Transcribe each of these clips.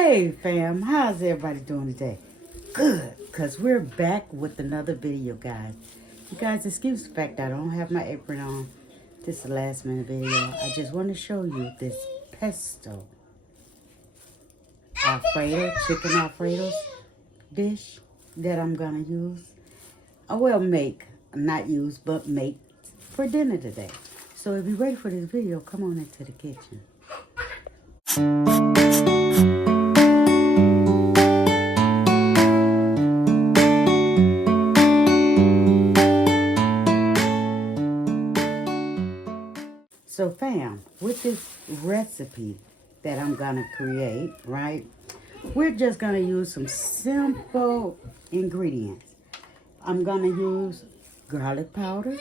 Hey fam, how's everybody doing today? Good, because we're back with another video, guys. You guys, excuse the fact that I don't have my apron on. This is a last minute video. I just want to show you this pesto Alfredo, chicken Alfredo dish that I'm going to use. I will make, not use, but make for dinner today. So if you're ready for this video, come on into the kitchen. So fam, with this recipe that I'm gonna create, right, we're just gonna use some simple ingredients. I'm gonna use garlic powder,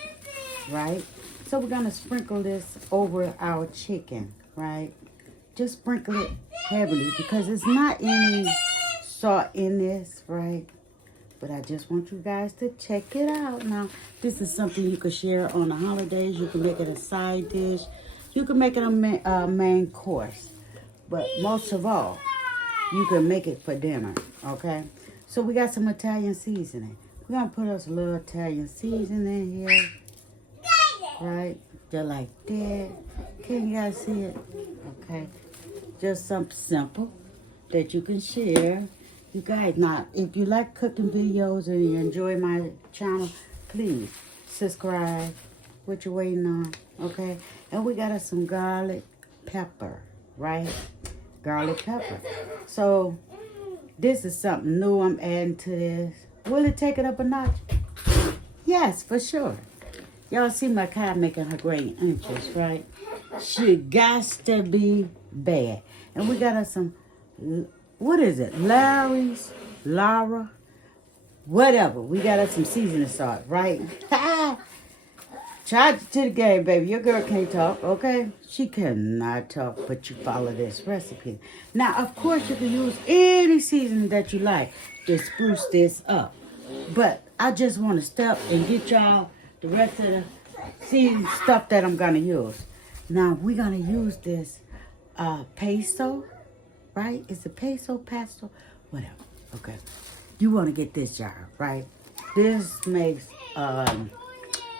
right? So we're gonna sprinkle this over our chicken, right? Just sprinkle it heavily because it's not any salt in this, right? But I just want you guys to check it out. Now, this is something you can share on the holidays. You can make it a side dish. You can make it a main course. But most of all, you can make it for dinner, okay? So we got some Italian seasoning. We're going to put us a little Italian seasoning in here. Right? Just like that. Can you guys see it? Okay. Just something simple that you can share. You guys, now, if you like cooking videos and you enjoy my channel, please subscribe. What you waiting on, okay? And we got us some garlic pepper, right? Garlic pepper. So, this is something new I'm adding to this. Will it take it up a notch? Yes, for sure. Y'all see my car making her great entrance, right? She got to be bad. And we got us some... What is it? Lara, whatever. We got us some seasoning salt, right? Charge it to the game, baby. Your girl can't talk, okay? She cannot talk, but you follow this recipe. Now, of course, you can use any seasoning that you like to spruce this up. But I just want to step and get y'all the rest of the seasoning stuff that I'm going to use. Now, we're going to use this pesto. Right? It's a pesto, whatever. Okay. You want to get this jar, right? This makes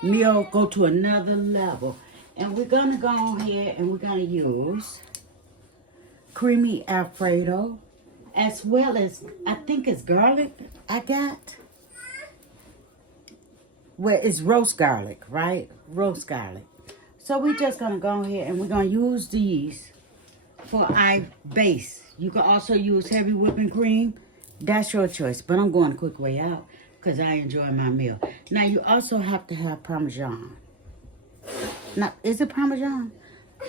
meal go to another level. And we're going to go ahead and we're going to use creamy Alfredo, as well as, I think it's garlic I got. Well, it's roast garlic, right? Roast garlic. So we're just going to go ahead and we're going to use these for our base. You can also use heavy whipping cream. That's your choice. But I'm going a quick way out because I enjoy my meal. Now, you also have to have Parmesan. Now, is it Parmesan?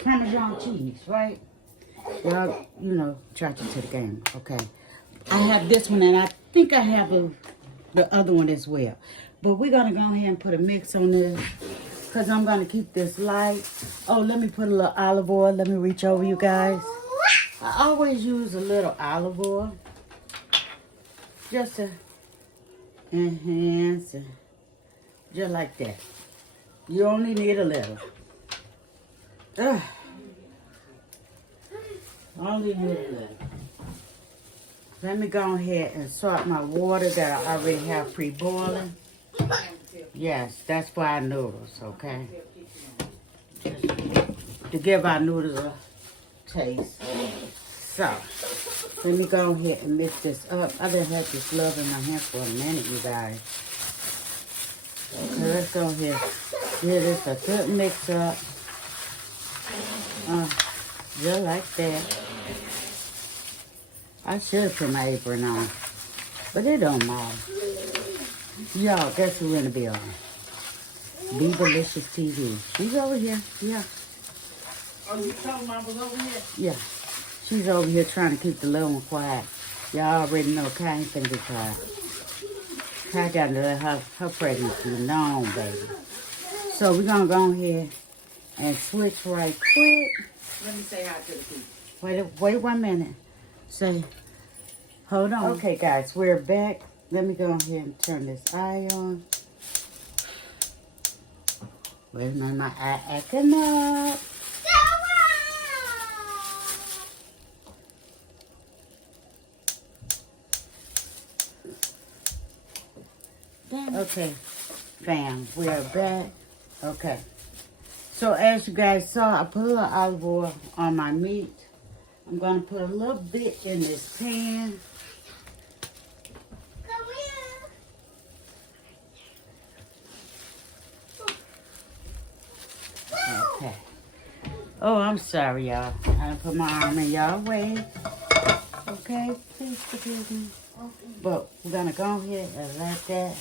Parmesan cheese, right? Well, you know, charge it to the game. Okay. I have this one, and I think I have the other one as well. But we're going to go ahead and put a mix on this because I'm going to keep this light. Oh, let me put a little olive oil. Let me reach over you guys. I always use a little olive oil just to enhance it, just like that. You only need a little. Only need a little. Let me go ahead and salt my water that I already have pre-boiling. Yes, that's for our noodles, okay? Just to give our noodles a taste. So, let me go ahead and mix this up. I've been had this love in my hand for a minute, you guys. So let's go ahead. Give this a good mix up. Just like that. I should put my apron on, but it don't matter. Y'all, guess who in the building? Be Delicious TV. She's over here. Yeah. Oh, you told Mom was over here? Yeah. She's over here trying to keep the little one quiet. Y'all already know Kai ain't finna be quiet. Kai got to let her pregnancy known, baby. So we're going to go ahead and switch right quick. Let me say hi to the people. Wait 1 minute. Say, hold on. Okay, guys, we're back. Let me go ahead and turn this eye on. Wait a minute, my eye acting up. Okay, fam, we are back. Okay. So as you guys saw, I put a little olive oil on my meat. I'm gonna put a little bit in this pan. Okay. Oh, I'm sorry, y'all. I put my arm in y'all way. Okay, please forgive me. But we're gonna go ahead and let that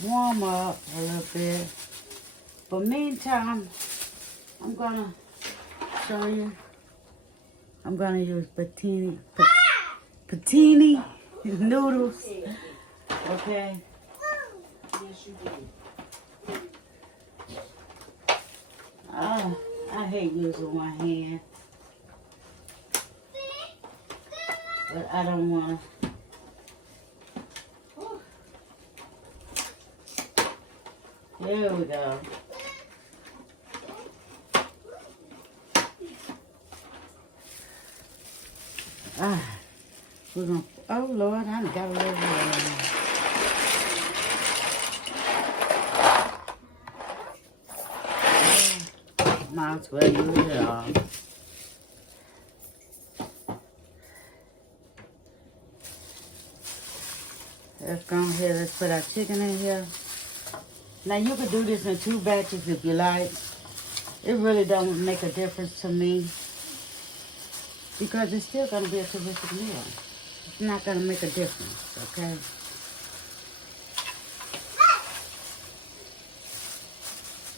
warm up a little bit. But meantime, I'm gonna show you. I'm gonna use patini noodles. Okay. Yes, you did. Oh, I hate using one hand. But I don't wanna. There we go. Ah, we're gonna. Oh Lord, I done got a little water. Might as well use it all. Let's go ahead. Let's put our chicken in here. Now you can do this in 2 batches if you like. It really don't make a difference to me because it's still gonna be a terrific meal. It's not gonna make a difference, okay?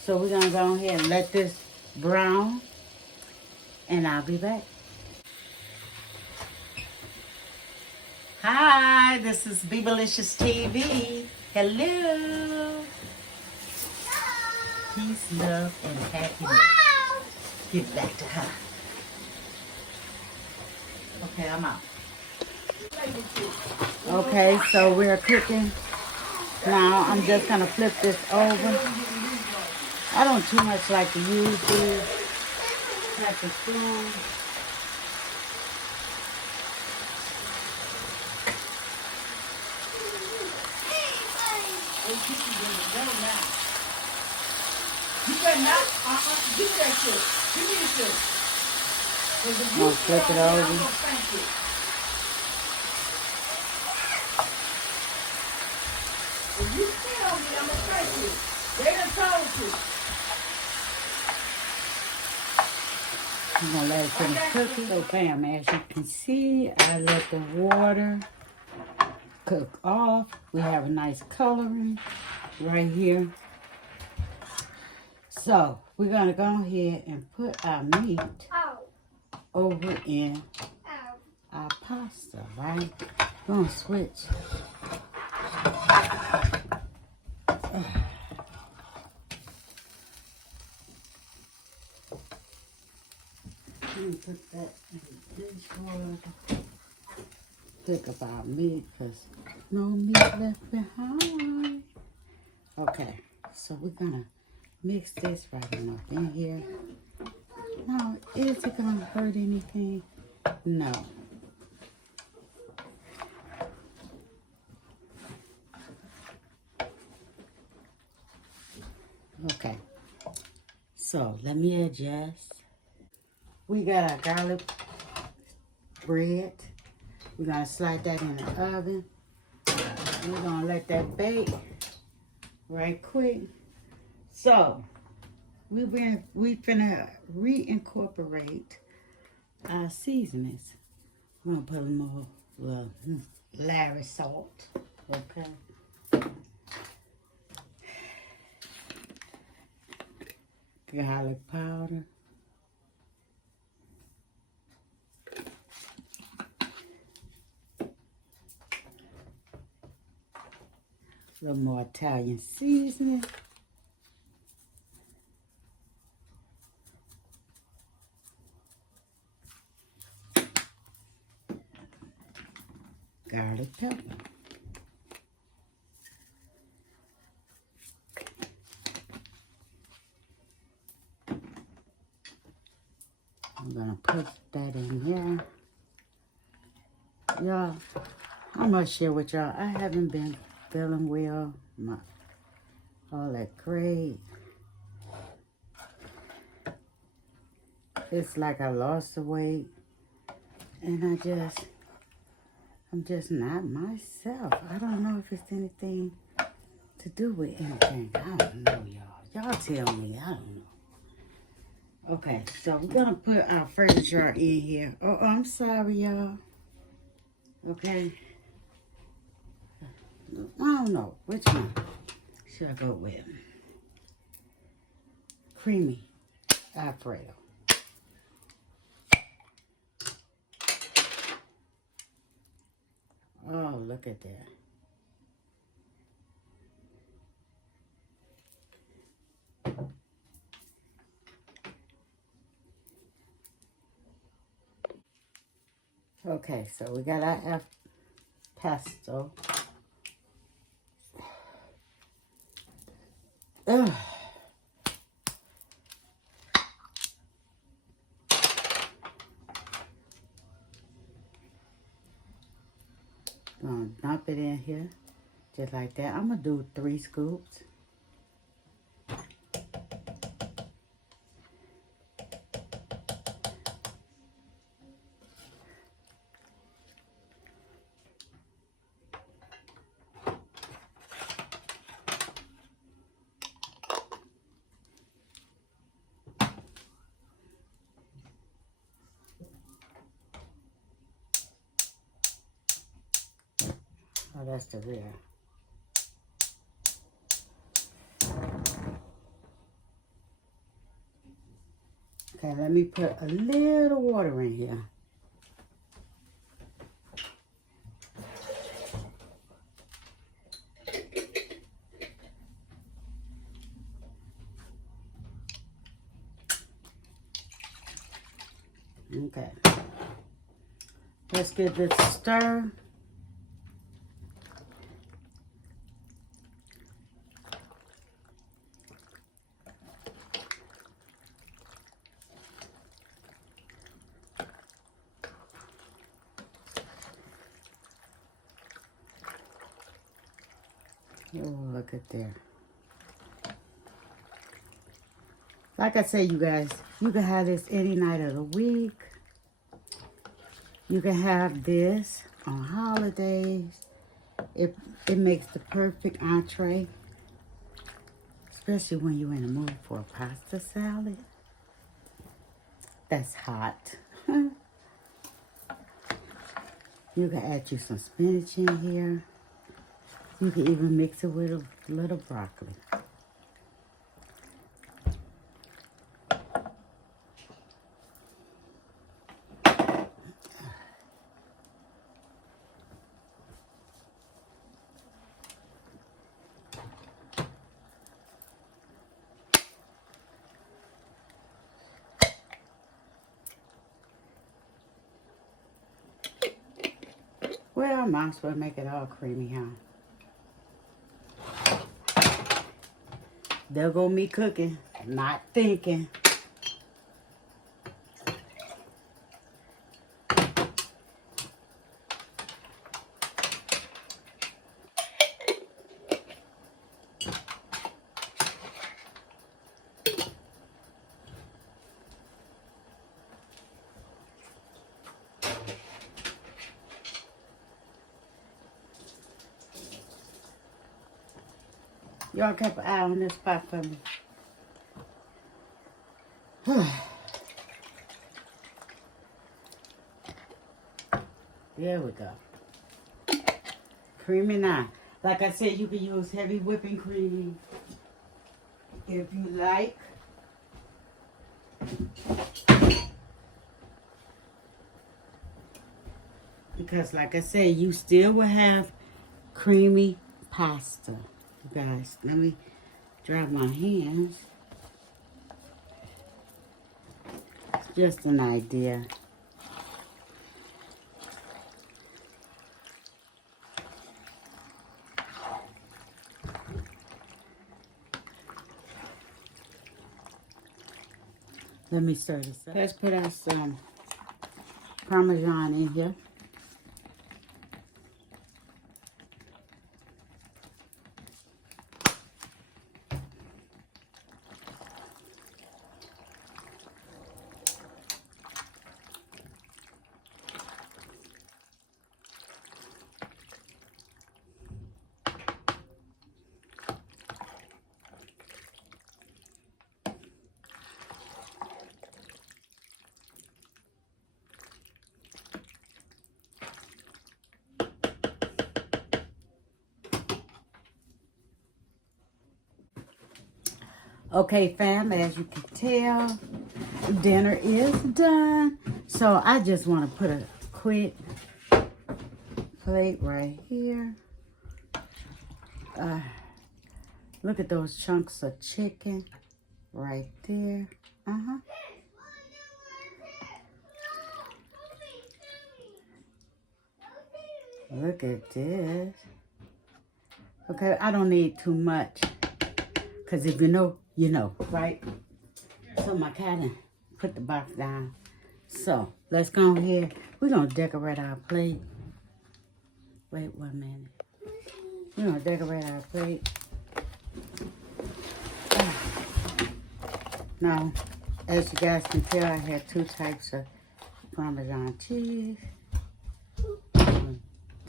So we're gonna go ahead and let this brown, and I'll be back. Hi, this is Beebalicious TV. Hello. Peace, love, and happiness. Get back to her. Okay, I'm out. Okay, so we're cooking. Now I'm just gonna flip this over. I don't too much like to use these type of spoons. You better not. Give me that shit. Give me the shit. I'm gonna flip it over. Thank you. If you spit on me, I'm gonna thank you. They done told you. I'm gonna let it finish cooking. So bam, as you can see, I let the water cook off. We have a nice coloring right here. So we're gonna go ahead and put our meat over in our pasta, right? We're gonna switch. Let me put that in the dishwater. Think about meat, because no meat left behind. Okay, so we're gonna mix this right enough in here. Now, is it gonna hurt anything? No. Okay, so let me adjust. We got our garlic bread. We're gonna slide that in the oven. We're gonna let that bake right quick. So we finna reincorporate our seasonings. I'm gonna put a more Larry salt, okay? Garlic powder. A little more Italian seasoning. Garlic pepper. I'm gonna put that in here. Y'all, I must share with y'all, I haven't been feeling well. my all that great. It's like I lost the weight, and I'm just not myself. I don't know if it's anything to do with anything. I don't know, y'all. Y'all tell me. I don't know. Okay, so we're gonna put our furniture in here. Oh, I'm sorry, y'all. Okay. I don't know which one should I go with. Creamy Alfredo. Oh, look at that. Okay, so we got our pesto. Ugh. Gonna dump it in here, just like that. I'm gonna do 3 scoops. Oh, that's the rear. Okay, let me put a little water in here. Okay. Let's give this a stir. Oh, look at there. Like I say, you guys, you can have this any night of the week. You can have this on holidays. It makes the perfect entree, especially when you're in the mood for a pasta salad. That's hot. You can add you some spinach in here. You can even mix it with a little broccoli. Well, I might as well make it all creamy, huh? There go me cooking, not thinking. Y'all keep an eye on this pot for me. There we go. Creamy now. Like I said, you can use heavy whipping cream if you like. Because like I said, you still will have creamy pasta. You guys, let me dry my hands. It's just an idea. Let me stir this up. Let's put out some Parmesan in here. Okay, fam, as you can tell, dinner is done. So I just want to put a quick plate right here. Look at those chunks of chicken right there. Look at this. Okay, I don't need too much. Because if you know, you know, right? So my cat put the box down. So let's go ahead. We're going to decorate our plate. Wait 1 minute. We're going to decorate our plate. Now, as you guys can tell, I have 2 types of Parmesan cheese.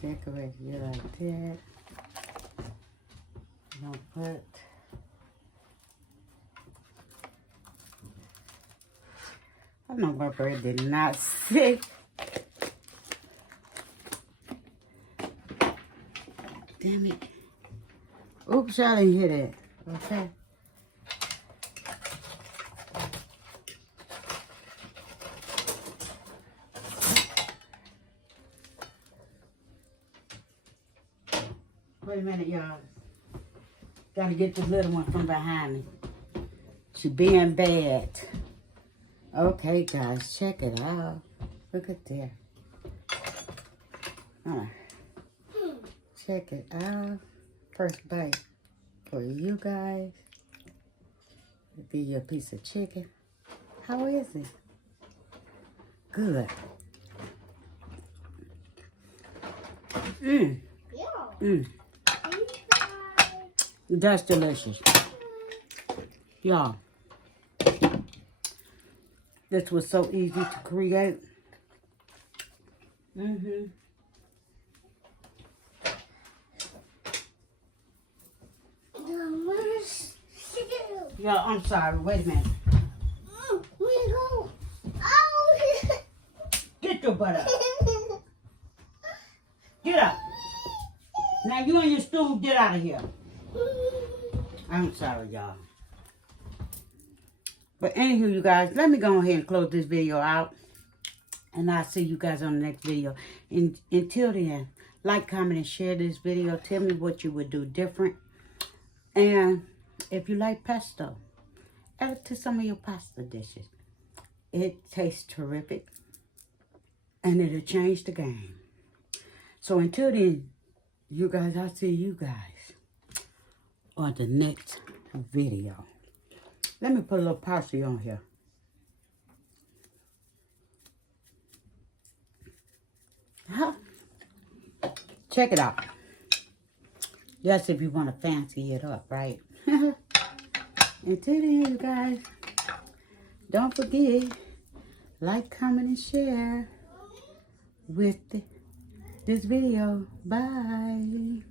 Decorate it like that. I'm going to put I know my bread did not stick. Damn it. Oops, I didn't hear that. Okay. Wait a minute, y'all. Gotta get the little one from behind me. She being bad. Okay, guys, check it out. Look at there. Check it out. First bite for you guys. It'll be your piece of chicken. How is it? Good. That's delicious. Y'all. This was so easy to create. Yeah, I'm sorry. Wait a minute. Get your butt up. Get up. Now you and your stool, get out of here. I'm sorry, y'all. But anywho, you guys, let me go ahead and close this video out. And I'll see you guys on the next video. Until then, like, comment, and share this video. Tell me what you would do different. And if you like pesto, add it to some of your pasta dishes. It tastes terrific. And it'll change the game. So until then, you guys, I'll see you guys on the next video. Let me put a little parsley on here. Check it out. That's if you want to fancy it up, right? Until then, you guys, don't forget, like, comment, and share with this video. Bye.